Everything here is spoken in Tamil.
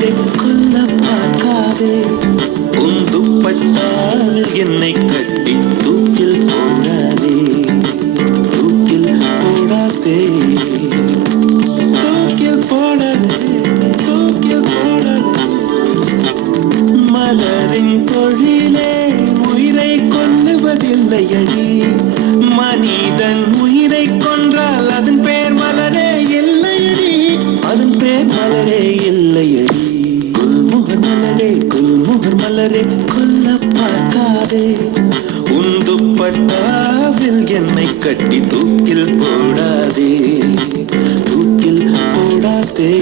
மலரே கொல்ல பார்க்காதே உன் துப்பட்டாவில் என்னை கட்டி தூக்கில் போடாதே தூக்கில் போடாதே தூக்கில் போடாதே தூக்கில் போடாதே மலரின் தொழிலே உயிரை கொல்லுவதில்லை அடி மனிதன் உயிரை கொன்றால் அதன் பேர் மலரே இல்லையடி அதன் பேர் மலரே இல்லையடி குல்முகர் மலரே கொல்ல பார்க்காதே உன் துப்பட்டாவில் என்னை கட்டி தூக்கில் போடாதே தூக்கில் போடாதே